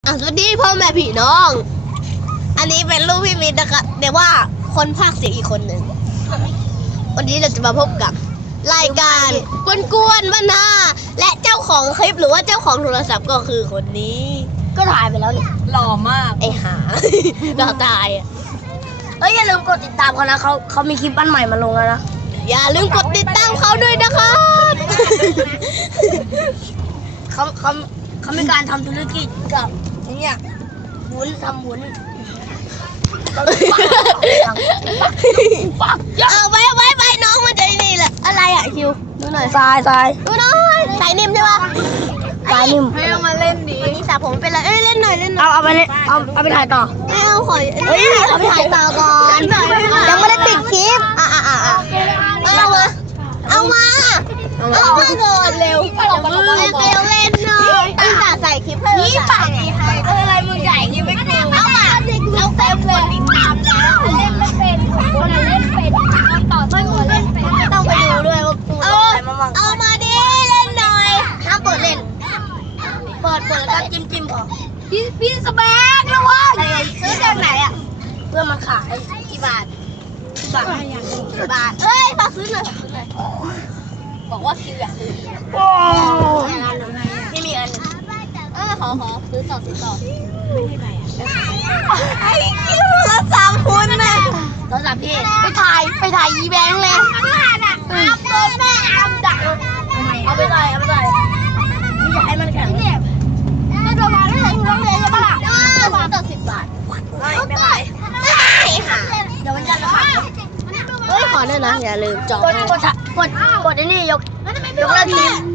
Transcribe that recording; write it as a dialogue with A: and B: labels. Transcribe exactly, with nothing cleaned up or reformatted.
A: อ่ะสวัสดีพ่อแม่พี่น้อง อันนี้เป็นลูกพี่มิตรนะคะเดี๋ยวว่าคนภาคเสียงอีกคนหนึ่งวันนี้เราจะมาพบกับรายการกวนๆบ้านนาและเจ้าของคลิปหรือว่าเจ้าของโทรศัพท์ก็คือคนนี้
B: ก็ถ่ายไปแล้วนี่
C: หล่อมาก
A: ไอ้หา เราตายอ่ะ
B: เฮ้ยอย่าลืมกดติดตามเขานะเขาเขามีคลิปอันใหม่มาลงแล้วนะ
A: อย่าลืมกดติดตามเขาด้วยนะครับ
B: เขาเขาเขามีการทำธุรกิจกับเนี่ยวุ้นทำวุ้น
A: เอาไว้ไว้ไว้น้องมันจะนี่แหละอะไรอ่ะคิวดูหน่อย
B: ทรายทราย
A: ดูหน่อยสายนิ่มใช่ปะ
B: ทรายนิ่ม
C: ให้เอามาเล่นดี
A: วันนี้สระผมเป็นไรเอ้ยเล่นหน่อยเล่นหน่อย
B: เอาเอาไปเลยเอาเอาไปถ่ายต่อ
A: ไม่เอาขอเฮ้ยเอาไปถ่ายต่อก่อนยังไม่ได้ปิดคลิปอ่ะอ่ะอ่ะอ่ะเอามาเอามาเอามาก่อนเร็วไอ้เกลเล่นหน่อยตั้งแต่ใส่คลิปให้นี่ปากนี่ให้อะไรมึงใหญ่ยังไม่กูเอามาเอาเต็มเลยติดตามแล้วเล่นไม่เป็นคนเล่นเป็นต่อไม่มึงเล่นเป็นต้องไปดูด้วยว่ากูเอาเอามาดิเล่นหน่อยห้ามเปิดเล่น
B: เปิดเปิดแล้วก็จิ้มจิ้มพอ
A: พี่พี่สแบกนะวะซื้อจากไหนอ่ะ
B: เพื่อมาขาย
A: กี่บาทกี่บาทกี่บาทเอ้ยฝากซื้อหน่อยฝากซื้อหน่อยบอกว่าคิวอยากซื้อ
B: โอ้
A: ไม่มีอันเออขอขอซื้อต่อซื้อต่อไอ้คิวละสามคนน่ะ
B: โทรศัพท์พี่ไปถ่ายไปถ่ายยีแบงค์เลย
A: อ้ามโดนแม่อ้ามดัก
B: เอาไปใส่เอาไปใส่นี่อยากให้มันแข็ง
A: ไม่โดนมาได้เลยร้องเลยใช่ปะล่ะซื้อต่อสิบบาท
B: ไม่ไม่ขาย
A: ไม่ค่ะ
B: เดี๋ยวมันจะขาย
A: เฮ้ยขอด้วยนะอย่าลืมจอง
B: กดกดกดกดไอ้นี่ยกยกเลิกคลิป